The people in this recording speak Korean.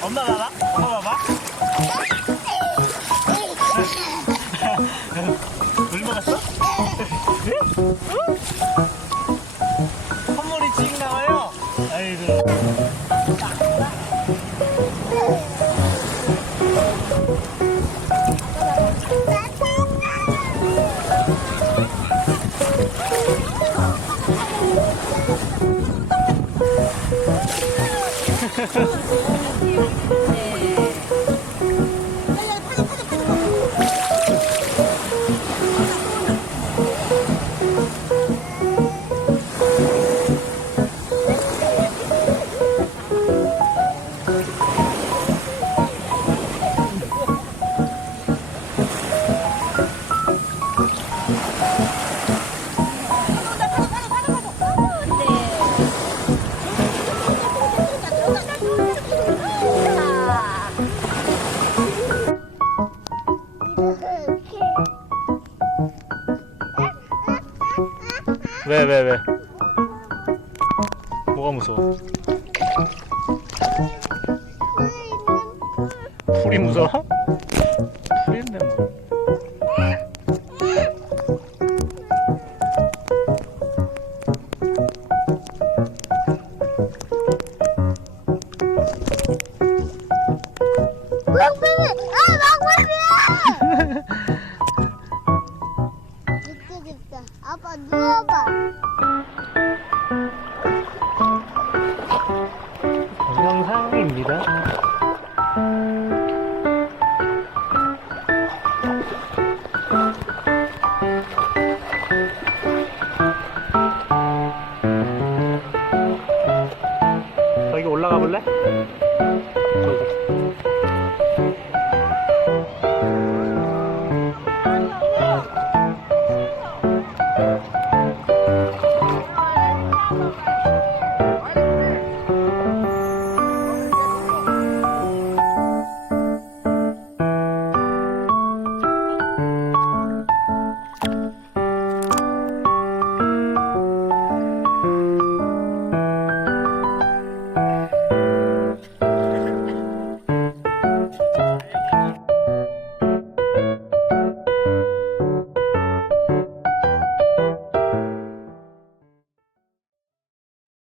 엄마 봐봐. 엄마 봐봐. 물 먹었어? 아이고. 왜, 왜, 왜? 뭐가 무서워? 풀이 무서워? 풀인데 뭐. 아, 동영상입니다. 저기 올라가 볼래?